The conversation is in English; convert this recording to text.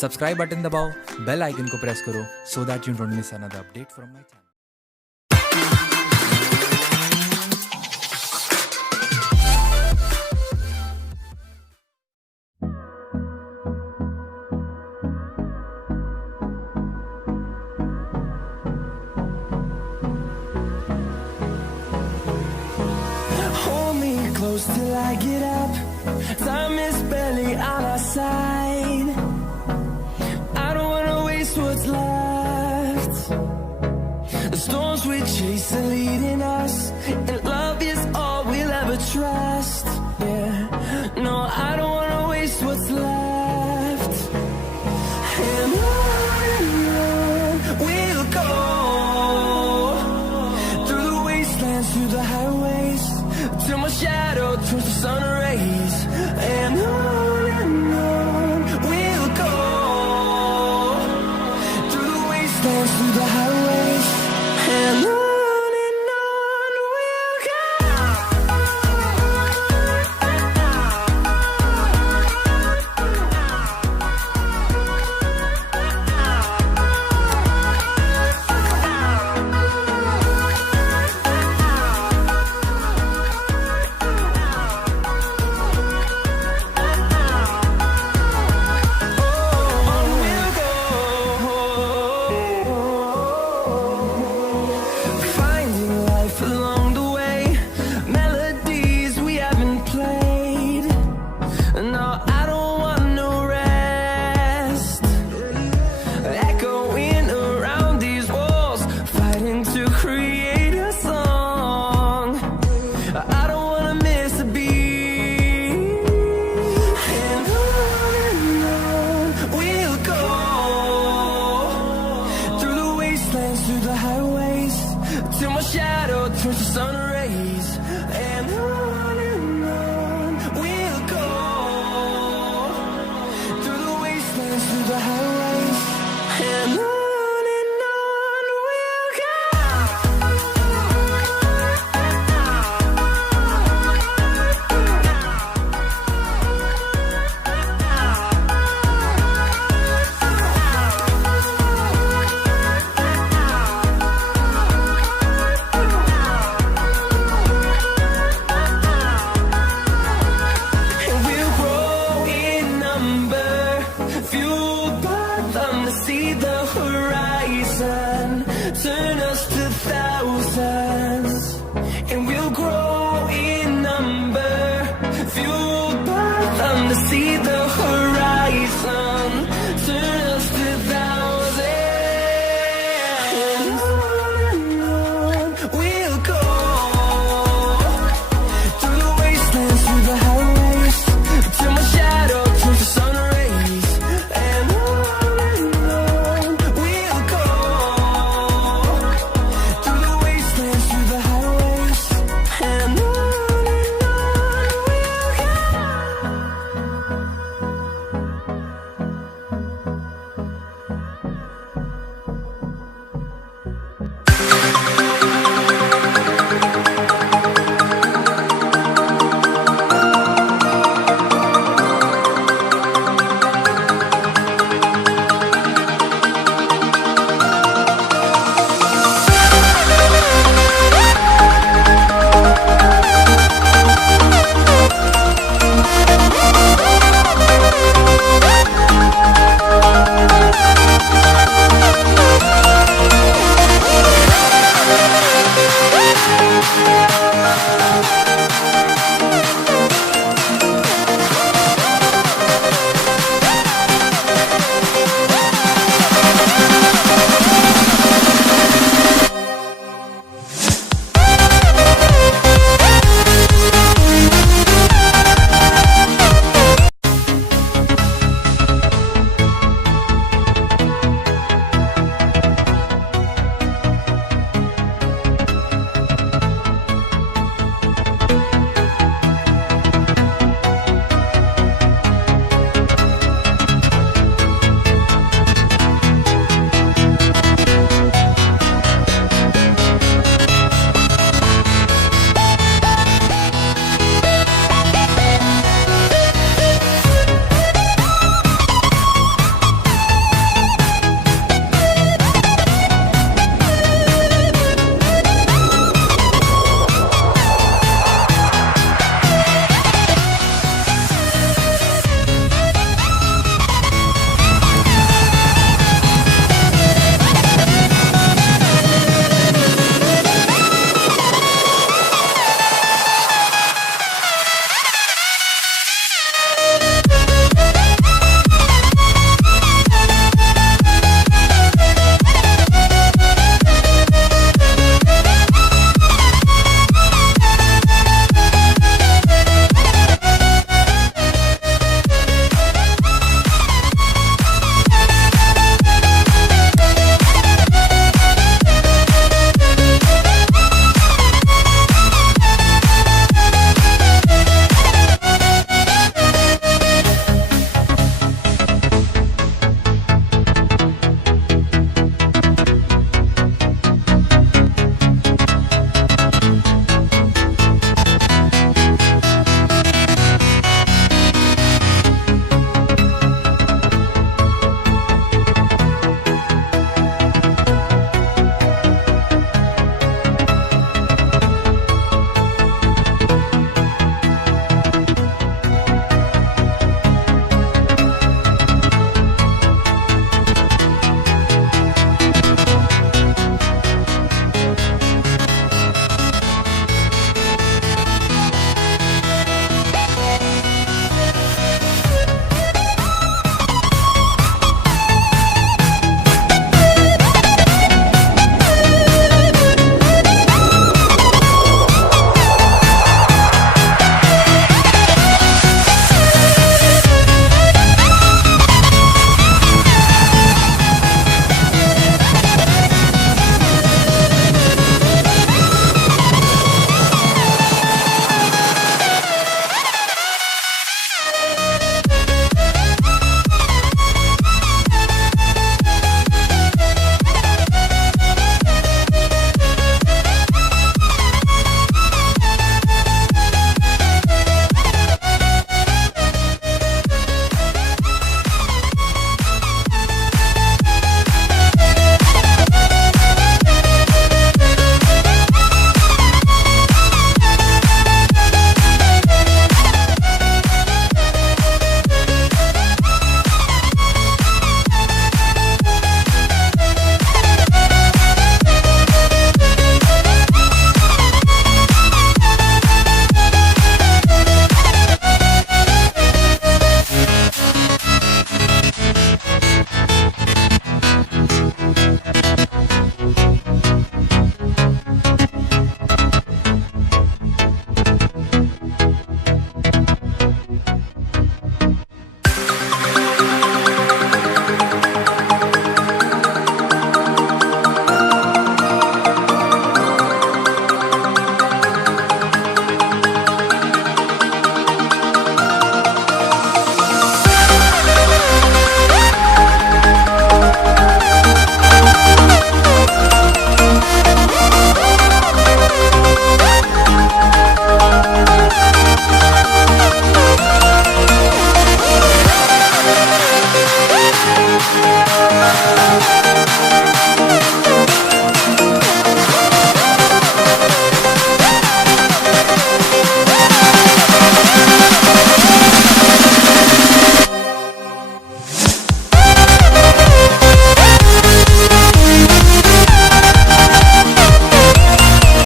Subscribe button दबाओ, bell icon को press करो so that you don't miss another update from my channel. Hold me close till I get up. Time is barely on our side. I don't wanna waste what's left. The storms we chase are leading us, and love is all we'll ever trust. Yeah, no, I don't wanna waste what's left. And on we'll go, through the wastelands, through the highways, till my shadow turns to sun rays. And on we'll go, through the wastelands, through the highways, and on we'll go. Finding life along the way, melodies we haven't played. No, I don't want no rest. Echoing around these walls, fighting to create a song. I don't wanna miss a beat. And on we'll go, through the wastelands, through the highways, till my shadow turns to sun rays. And on we'll go, through the wastelands, through the highways, and on we'll go. And we'll grow in number, fueled by them to see the horizon, turn us to thousands.